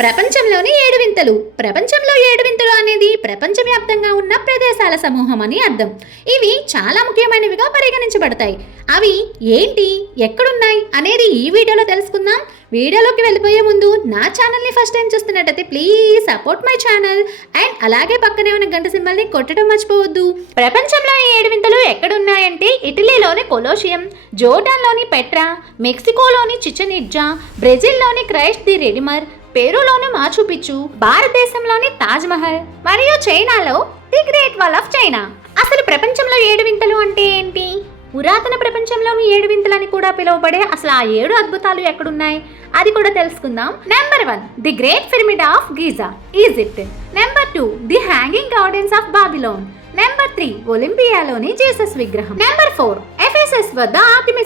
ప్రపంచంలోని ఏడు వింతలు. ప్రపంచంలో ఏడు వింతలు అనేది ప్రపంచవ్యాప్తంగా ఉన్న ప్రదేశాల సమూహం అని అర్థం. ఇవి చాలా ముఖ్యమైనవిగా పరిగణించబడతాయి. అవి ఏంటి? ఎక్కడున్నాయి? అనేది ఈ వీడియోలో తెలుసుకుందాం. వీడియోలోకి వెళ్ళిపోయే ముందు నా ఛానల్ని ఫస్ట్ టైం చూస్తున్నట్టయితే please support my channel. And అలాగే పక్కనే ఉన్న గంట సింబల్ని కొట్టడం మర్చిపోవద్దు. ప్రపంచంలో ఈ ఏడు వింతలు ఎక్కడున్నాయంటే ఇటలీలోని కొలోషియం జోర్డాన్లోని పెట్రా మెక్సికోలోని చిచన్ ఇడ్జా బ్రెజిల్లోని క్రైస్ట్ ది రెడిమర్ పెరూలోని మాచుపిచ్చు. భారతదేశంలోని తాజ్ మహల్ మరియు చైనాలో the great wall of China. అసలు ప్రపంచంలో ఏడు వింతలు అంటే ఏంటి? పురాతన ప్రపంచంలోని ఏడు వింతలని కూడా పిలువబడే అసలు ఆ ఏడు అద్భుతాలు ఎక్కడున్నాయి? అది కూడా తెలుసుకుందాం. Number one the great pyramid of Giza Egypt number two the hanging gardens of Babylon number three ఒలింపియాలోని Zeus విగ్రహం. నెంబర్ ఫోర్ ఎఫ్ఎస్ఎస్ వద్ద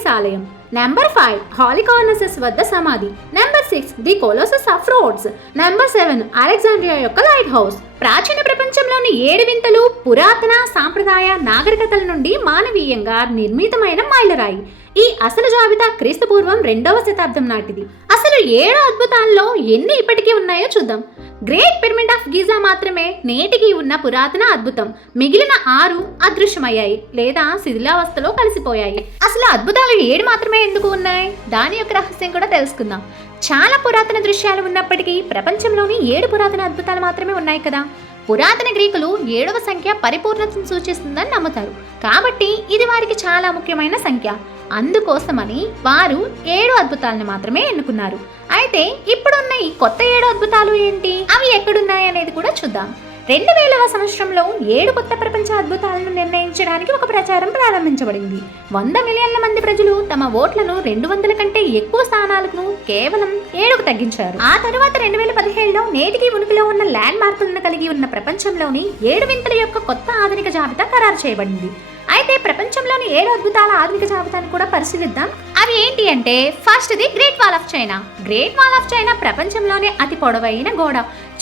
ఆర్టిమిస్ ఆలయం నెంబర్ ఫైవ్ హాలికార్నసెస్ వద్ద సమాధి. Number six the Colossus of Rhodes number seven Alexandria యొక్క lighthouse ప్రాచీన ప్రపంచంలోని ఏడు వింతలు పురాతన సాంప్రదాయ నాగరికతల నుండి మానవీయంగా నిర్మితమైన మైలరాయి. ఈ అసలు జాబితా క్రీస్తు పూర్వం రెండవ శతాబ్దం నాటిది. అసలు ఏడు అద్భుతాల్లో ఎన్ని ఇప్పటికీ ఉన్నాయో చూద్దాం. గ్రేట్ పిరమిడ్ ఆఫ్ గీజా మాత్రమే నేటికి ఉన్న పురాతన అద్భుతం. మిగిలిన ఆరు అదృశ్యమయ్యాయి లేదా శిథిలావస్థలో కలిసిపోయాయి. అసలు అద్భుతాలు ఏడు మాత్రమే ఎందుకు ఉన్నాయి? దాని యొక్క రహస్యం కూడా తెలుసుకుందాం. చాలా పురాతన దృశ్యాలు ఉన్నప్పటికీ ప్రపంచంలోని ఏడు పురాతన అద్భుతాలు మాత్రమే ఉన్నాయి కదా. పురాతన గ్రీకులు ఏడవ సంఖ్య పరిపూర్ణతను సూచిస్తుందని నమ్ముతారు. కాబట్టి ఇది వారికి చాలా ముఖ్యమైన సంఖ్య. అందుకోసమని వారు ఏడు అద్భుతాలను మాత్రమే ఎన్నుకున్నారు. అయితే ఇప్పుడున్న ఈ కొత్త ఏడు అద్భుతాలు ఏంటి? అవి ఎక్కడున్నాయి అనేది కూడా చూద్దాం. రెండు వేలవ సంవత్సరంలో ఏడు కొత్త ప్రపంచ అద్భుతాలను నిర్ణయించడానికి ఒక ప్రచారం ప్రారంభించబడింది. వంద మిలియన్ల మంది ప్రజలు తమ ఓట్లను రెండు వందల కంటే ఎక్కువ స్థానాలకు కేవలం ఏడుకు తగ్గించారు. ఆ తరువాత రెండు వేల పదిహేడులో నేటికి ఉనికిలో ఉన్న ల్యాండ్ మార్కులను కలిగి ఉన్న ప్రపంచంలోని ఏడు వింతల యొక్క కొత్త ఆధునిక జాబితా ఖరారు చేయబడింది. అయితే ప్రపంచంలోని ఏడు అద్భుతాల ఆధునిక జాబితాను కూడా పరిశీలిద్దాం. అవి ఏంటి అంటే first the great wall of China. Great wall of China ప్రపంచంలోనే అతి పొడవైన గోడ.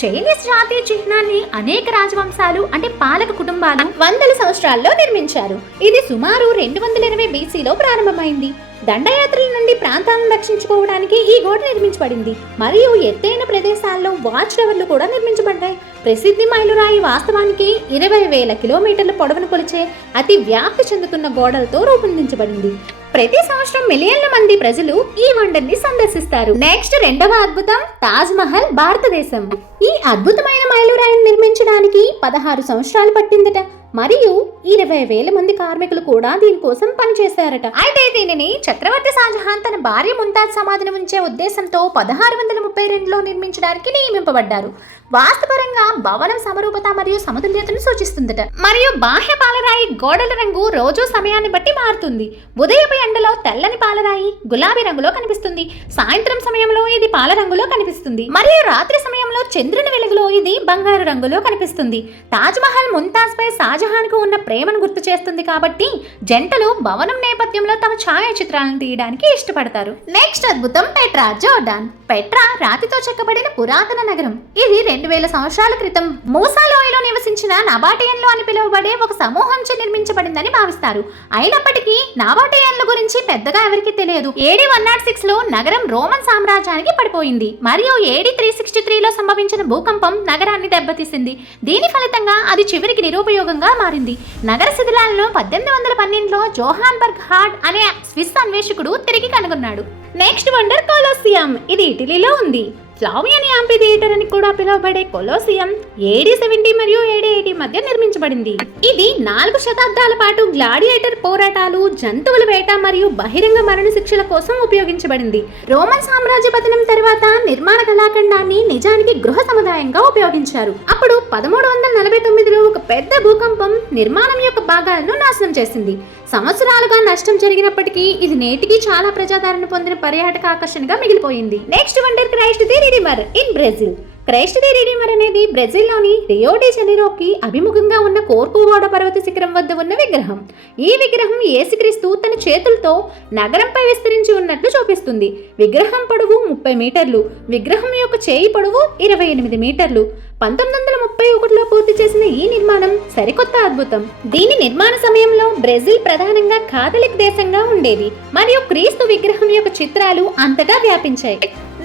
చైనీస్ జాతీయ చిహ్నాన్ని అనేక రాజవంశాలు అంటే పాలక కుటుంబాలు వందల సంవత్సరాల్లో నిర్మించారు. ఇది సుమారు రెండు వందల ఇరవై బీసీలో ప్రారంభమైంది. దండయాత్రల నుండి ప్రాంతాలను రక్షించుకోవడానికి ఈ గోడ నిర్మించబడింది. మరియు ఎత్తైన ప్రదేశాల్లో వాచ్ టవర్లు కూడా నిర్మించబడ్డాయి. ప్రసిద్ధి మైలురాయి వాస్తవానికి ఇరవై వేల కిలోమీటర్ల పొడవును కొలిచే అతి వ్యాప్తి చెందుతున్న గోడలతో రూపొందించబడింది. ప్రతి సంవత్సరం మిలియన్ల మంది ప్రజలు ఈ వండర్ని సందర్శిస్తారు. నెక్స్ట్ రెండవ అద్భుతం తాజ్ మహల్ భారతదేశం. ఈ అద్భుతమైన మైలురాయిని నిర్మించడానికి పదహారు సంవత్సరాలు పట్టిందట. మరియు ఇరవై వేల మంది కార్మికులు కూడా దీనికోసం పనిచేశారట. అయితే దీనిని చక్రవర్తి షాజహాన్ తన భార్య ముంతాజ్ సమాధిని ఉంచే ఉద్దేశంతో పదహారు వందల ముప్పై రెండులో నిర్మించడానికి నియమింపబడ్డారు. వాస్తుపరంగా భవనం సమరూపత మరియు సమతుల్యతను సూచిస్తుందట. మరియు బాహ్య పాలరాయి గోడల రంగు రోజు సమయాన్ని బట్టి మారుతుంది. ఉదయపు ఎండలో తెల్లని పాలరాయి గులాబీ రంగులో కనిపిస్తుంది. సాయంత్రం సమయంలో ఇది పాల రంగులో కనిపిస్తుంది. మరియు రాత్రి సమయంలో చంద్రుని వెలుగులో ఇది బంగారు రంగులో కనిపిస్తుంది. తాజ్ మహల్ ముంతాజ్ పై షాజహాన్కు ఉన్న ప్రేమను గుర్తు చేస్తుంది కాబట్టి జంటలు భవనం నేపథ్యంలో తమ ఛాయాచిత్రాలను తీయడానికి ఇష్టపడతారు. నెక్స్ట్ అద్భుతం పెట్రా జోర్డాన్. పెట్రా రాతితో చెక్కబడిన పురాతన నగరం. ఇది రెండు రెండు వేల సంవత్సరాల క్రితం మూసా లోయలో నివసించిన నబాటియన్లు అని పిలువబడే ఒక సమూహంచే నిర్మించబడిందని భావిస్తారు. అయినప్పటికీ నాబాటియన్ల గురించి పెద్దగా ఎవరికీ తెలియదు. ఏడీ వన్ నాట్ సిక్స్లో నగరం రోమన్ సామ్రాజ్యానికి పడిపోయింది. మరియు ఏడి త్రీ సిక్స్టీ త్రీలో సంభవించిన భూకంపం నగరాన్ని దెబ్బతీసింది. దీని ఫలితంగా అది చివరికి నిరుపయోగంగా మారింది. నగర శిథిలాలను పద్దెనిమిది వందల పన్నెండులో జోహాన్బర్గ్ హార్డ్ అనే స్విస్ అన్వేషకుడు తిరిగి కనుగొన్నాడు. Next wonder Colosseum. ఇది ఇటలీలో ఉంది. ఫ్లావియన్ యాంపీ థియేటర్ అని కూడా పిలువబడే కొలోసియం ఏడీ సెవెంటీ మరియు ఏడీ ఎయిటీ మధ్య నిర్మించబడింది. ఇది నాలుగు శతాబ్దాల పాటు గ్లాడియేటర్ పోరాటాలు జంతువుల వేట మరియు బహిరంగ మరణ శిక్షల కోసం ఉపయోగించబడింది. రోమన్ సామ్రాజ్య పతనం తర్వాత నిర్మాణ కళాఖండాన్ని నిజానికి గృహ సముదాయంగా ఉపయోగించారు. అప్పుడు పదమూడు వందల నలభై తొమ్మిదిలో ఒక పెద్ద భూకంపం నిర్మాణం యొక్క భాగాలను నాశనం చేసింది. సంవత్సరాలుగా నష్టం జరిగినప్పటికీ ఇది నేటికి చాలా ప్రజాదరణ పొందిన పర్యాటక ఆకర్షణగా మిగిలిపోయింది. Next wonder Christ the Redeemer in Brazil Christ the అనేది బ్రెజిల్లోని రియో డి జెనిరోకి అభిముఖంగా ఉన్న కోర్కువాడ పర్వత శిఖరం వద్ద ఉన్న విగ్రహం. ఈ విగ్రహం ఏసుక్రీస్తు తన చేతులతో నగరంపై విస్తరించి ఉన్నట్లు చూపిస్తుంది. విగ్రహం పొడవు ముప్పై మీటర్లు విగ్రహం యొక్క చేయి పొడవు ఇరవై ఎనిమిది మీటర్లు. పంతొమ్మిది వందల ముప్పై ఒకటిలో పూర్తి చేసిన ఈ నిర్మాణం సరికొత్త అద్భుతం. దీని నిర్మాణ సమయంలో బ్రెజిల్ ప్రధానంగా కాథలిక్ దేశంగా ఉండేది. మరియు క్రీస్తు విగ్రహం యొక్క చిత్రాలు అంతటా వ్యాపించాయి.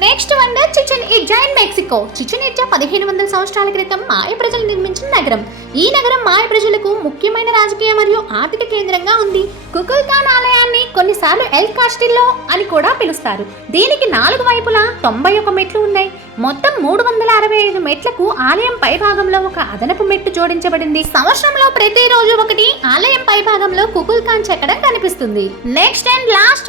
Next wonder Chichen Mexico Chichen Itza పదిహేను వందల సంవత్సరాల క్రితం మాయ ప్రజలు నిర్మించిన నగరం. ఈ నగరం మాయ ప్రజలకు ముఖ్యమైన రాజకీయ మరియు ఆర్థిక కేంద్రంగా ఉంది. కుకుల్కాన్ ఆలయాన్ని కొన్నిసార్లు ఎల్ కాస్టిల్లో అని కూడా పిలుస్తారు. దీనికి నాలుగు వైపులా తొంభై ఒక మెట్లు ఉన్నాయి. మొత్తం మూడు వందల అరవై ఐదు మెట్లకు ఆలయం పై భాగంలో ఒక అదనపు మెట్టు జోడించబడింది. సంవత్సరంలో ప్రతిరోజు ఒకటి ఆలయం పై భాగంలో కుకుల్ ఖాన్ చెక్కడం కనిపిస్తుంది. Next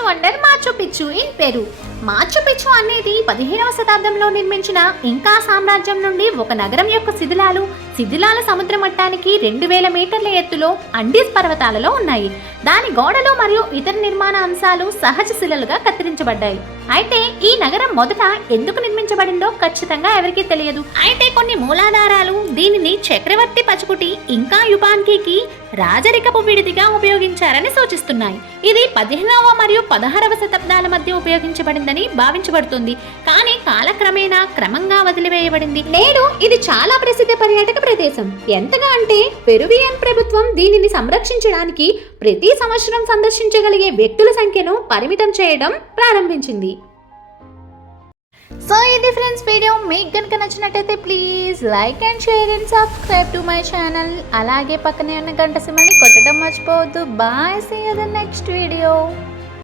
wonder Machu Picchu in Peru Machu Picchu అనేది పదిహేనవ శతాబ్దంలో నిర్మించిన ఇంకా సామ్రాజ్యం నుండి ఒక నగరం యొక్క శిథిలాలు శిథిలాల సముద్ర మట్టానికి రెండు వేల మీటర్ల ఎత్తులో అండీస్ పర్వతాలలో ఉన్నాయి. దాని గోడలు మరియు ఇతర నిర్మాణ అంశాలు సహజ శిలలుగా కత్తిరించబడ్డాయి. అయితే ఈ నగరం మొదట ఎందుకు నిర్మించబడిందో ఖచ్చితంగా ఎవరికీ తెలియదు. అయితే కొన్ని మూలాధారాలు దీనిని చక్రవర్తి పచుకుటి ఇంకా యుబాన్కి రాజరికపు విడిదిగా ఉపయోగించారని సూచిస్తున్నాయి. ఇది పదిహేనవ మరియు పదహారవ శతాబ్దాల మధ్య ఉపయోగించబడిందని భావించబడుతుంది. కానీ కాలక్రమేణా క్రమంగా వదిలివేయబడింది. నేడు ఇది చాలా ప్రసిద్ధ పర్యాటక ప్రదేశం. ఎంతగా అంటే పెరువియన్ ప్రభుత్వం దీనిని సంరక్షించడానికి ప్రతి సంవత్సరం సందర్శించగలిగే వ్యక్తుల సంఖ్యను పరిమితం చేయడం ప్రారంభించింది. సో ఇది ఫ్రెండ్స్ వీడియో. మీకు కనుక నచ్చినట్టయితే please like and share and subscribe to my channel. అలాగే పక్కనే ఉన్న గంట సిమ్మని కొట్టడం మర్చిపోవద్దు. Bye see the next video.